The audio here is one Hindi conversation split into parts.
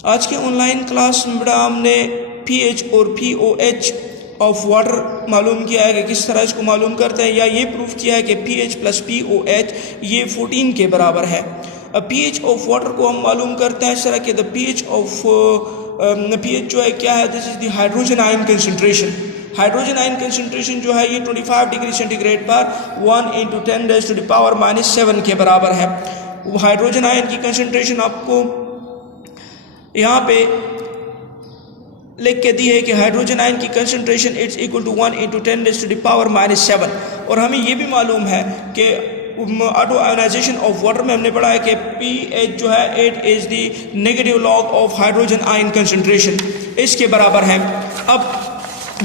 आज के ऑनलाइन क्लास में बेटा हमने pH और pOH ऑफ वाटर मालूम किया है कि किस तरह इसको मालूम करते हैं, या ये प्रूफ किया है कि pH प्लस pOH ये 14 के बराबर है। अब pH ऑफ वाटर को हम मालूम करते हैं इस तरह के pH ऑफ pH जो है क्या है, this is the hydrogen ion concentration. Hydrogen ion concentration जो है ये 25 डिग्री सेंटीग्रेड पर 1 × 10⁻⁻⁷ के बराबर है। हाइड्रोजन आयन की कंसंट्रेशन आपको यहाँ पे लिख के दी है कि हाइड्रोजन आयन की कंसंट्रेशन इट्स इक्वल टू 1 × 10⁻⁷ और हमें ये भी मालूम है कि ऑटो आयोनाइजेशन ऑफ वाटर में हमने पढ़ा है कि pH जो है it is the negative log of hydrogen ion concentration, इसके बराबर है। अब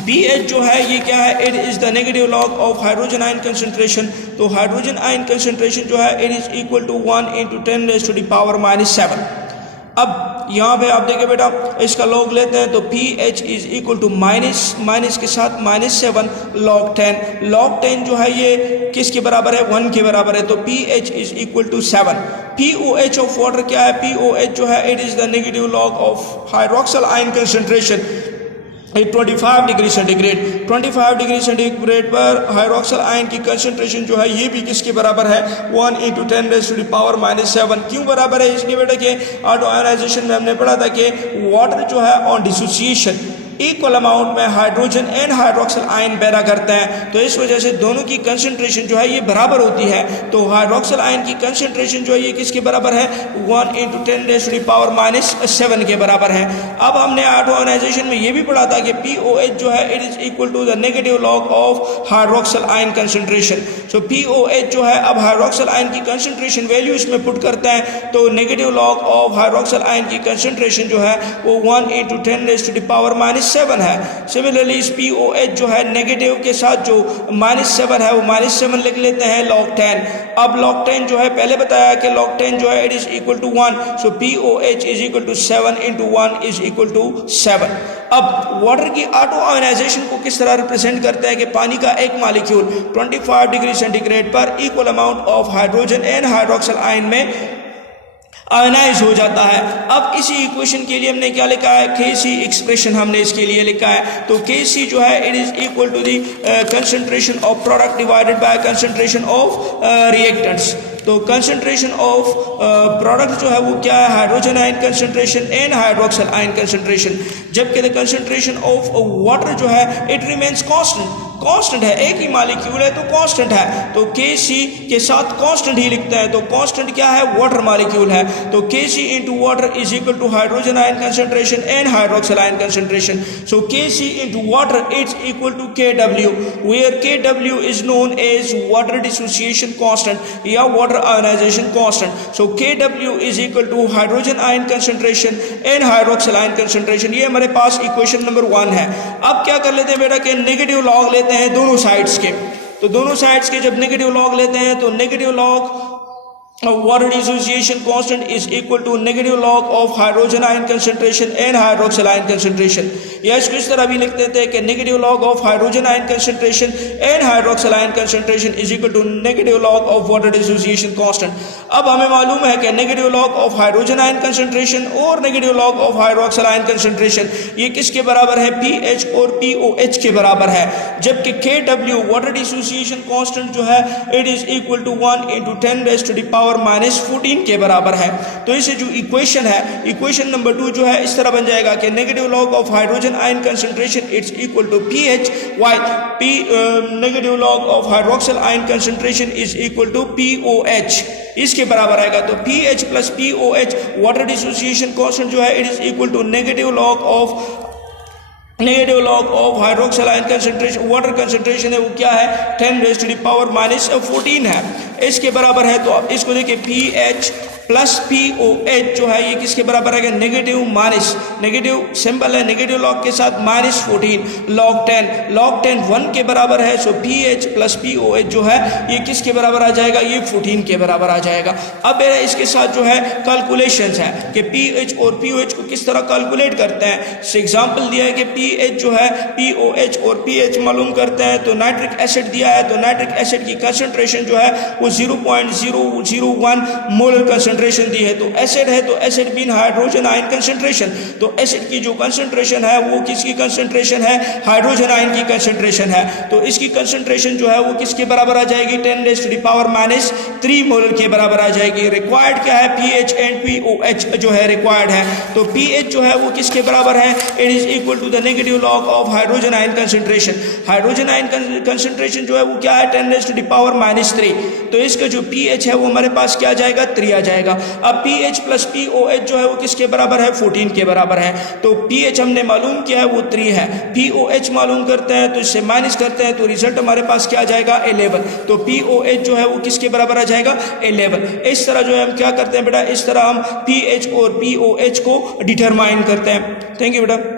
pH जो है ये क्या है, it is the negative log of hydrogen ion concentration. तो हाइड्रोजन आयन कंसंट्रेशन जो है इट इज इक्वल टू 1 × 10⁻⁷। अब यहाँ पे आप देखें बेटा इसका लॉग लेते हैं तो pH is equal to minus के साथ -7 log 10। log 10 जो है ये किसके बराबर है, 1 के बराबर है। तो pH is equal to 7। pOH of water क्या है, pOH जो है it is the negative log of hydroxyl ion concentration 25 degree centigrade. 25 degree centigrade पर हाइड्रोक्सिल आयन की कंसंट्रेशन जो है ये भी किसके बराबर है, 1 × 10⁻⁷। क्यों बराबर है, इसलिए बेटा कि ऑटो आयोनाइजेशन में हमने पढ़ा था कि वाटर जो है ऑन डिसोसिएशन इक्वल अमाउंट में हाइड्रोजन एंड हाइड्रोक्सिल आयन पैदा करते हैं, तो इस वजह से दोनों की कंसंट्रेशन जो है ये बराबर होती है। तो हाइड्रोक्सिल आयन की कंसंट्रेशन जो है ये किसके बराबर है, 1 × 10⁻⁷ के बराबर है। अब हमने ऑटो आयोनाइजेशन में ये भी पढ़ा था कि pOH जो है it is equal to the negative log of hydroxyl ion concentration. So pOH जो है अब हाइड्रोक्सिल आयन की कंसंट्रेशन वैल्यू इसमें पुट करते हैं तो negative log of hydroxyl ion की कंसंट्रेशन जो है वो 1 × 10⁻⁷ है। सिमिलरली इस pOH जो है नेगेटिव के साथ जो -7 है वो -7 लिख लेते हैं log 10। अब log 10 जो है पहले बताया कि log 10 जो है it is equal to 1। So pOH is equal to 7 × 1 is equal to 7। अब वाटर की ऑटो आयोनाइजेशन को किस तरह रिप्रेजेंट करता है कि पानी का एक मॉलिक्यूल 25 डिग्री सेंटीग्रेड पर equal amount of hydrogen and hydroxyl ion में आयोनाइज हो जाता है। अब इसी इक्वेशन के लिए हमने क्या लिखा है, Kc एक्सप्रेशन हमने इसके लिए लिखा है। तो Kc जो है it is equal to the concentration of product divided by concentration of reactants. तो कंसंट्रेशन ऑफ प्रोडक्ट जो है वो क्या है, hydrogen ion concentration and hydroxyl ion concentration, जबकि द कंसंट्रेशन ऑफ वाटर जो है इट रिमेन्स कांस्टेंट है, एक ही मॉलिक्यूल है तो कांस्टेंट है। तो Kc के साथ कांस्टेंट ही लिखते हैं। तो कांस्टेंट क्या है, वाटर मॉलिक्यूल है। तो Kc into water is equal to hydrogen ion concentration and hydroxyl ion concentration. So Kc into water is equal to Kw, where Kw is known as water dissociation constant या water ionisation constant. So Kw is equal to hydrogen ion concentration and hydroxyl ion concentration. ये हमारे पास इक्वेशन नंबर 1 है। अब क्या कर लेते हैं बेटा कि नेगेटिव लॉग लेते हैं दोनों साइड्स के। तो दोनों साइड्स के जब नेगेटिव लॉग लेते हैं तो negative log water dissociation constant is equal to negative log of hydrogen ion concentration and hydroxyl ion concentration। या इसको इस तरह भी लिख देते हैं कि negative log of hydrogen ion concentration and hydroxyl ion concentration is equal to negative log of water dissociation constant। अब हमें मालूम है कि negative log of hydrogen ion concentration और negative log of hydroxyl ion concentration ये किसके बराबर है, pH और pOH के बराबर है, जबकि Kw water dissociation constant जो है it is equal to 1 × 10⁻⁻14 के बराबर है। तो इसे जो इक्वेशन है, इक्वेशन नंबर 2 जो है इस तरह बन जाएगा कि negative log of hydrogen ion concentration it's equal to pH while negative log of hydroxyl ion concentration is equal to pOH, इसके बराबर आएगा। तो pH plus pOH water dissociation constant जो है it is equal to negative log of hydroxyl ion concentration, water concentration है वो क्या है, 10⁻⁻14 है, इसके बराबर है। तो आप इसको देखिए pH प्लस pOH जो है ये किसके बराबर है, नेगेटिव माइनस, नेगेटिव सिंबल है नेगेटिव लॉग के साथ -14 log 10 1 के बराबर है। सो pH प्लस pOH जो है ये किसके बराबर आ जाएगा, ये 14 के बराबर आ जाएगा। अब मेरा इसके साथ जो है कैलकुलेशंस है कि pH और pOH को किस तरह कैलकुलेट करते हैं। एग्जांपल दिया है कि पीएच जो है पीओएच और पीएच मालूम करते हैं। तो नाइट्रिक एसिड दिया है तो नाइट्रिक एसिड की कंसंट्रेशन जो है वो 0.001 मोलर कंसंट्रेशन दी है। तो एसिड है तो acid been hydrogen ion concentration, तो एसिड की जो कंसंट्रेशन है वो किसकी कंसंट्रेशन है, हाइड्रोजन आयन की कंसंट्रेशन है। तो इसकी कंसंट्रेशन जो है वो किसके बराबर आ जाएगी, 10⁻³ मोलर के बराबर आ जाएगी। रिक्वायर्ड क्या है, पीएच एंड पीओएच जो है रिक्वायर्ड है। तो पीएच जो है वो किसके बराबर है, it is equal to the negative log of hydrogen ion concentration. Hydrogen ion concentration जो है वो क्या है, 10⁻³ तो इसका जो पीएच है वो हमारे पास क्या आ जाएगा, 3 आ जाएगा। अब पीएच प्लस पीओएच जो है वो किसके बराबर है, 14 के बराबर है। तो पीएच हमने मालूम किया है वो 3 है, पीओएच मालूम करते हैं तो इससे माइनस करते हैं तो रिजल्ट हमारे पास क्या आ जाएगा, 11। तो पीओएच जो है वो किसके बराबर आ जाएगा, 11। इस तरह जो है हम क्या करते हैं बेटा, इस तरह हम पीएच और पीओएच को डिटरमाइन करते हैं। थैंक यू बेटा।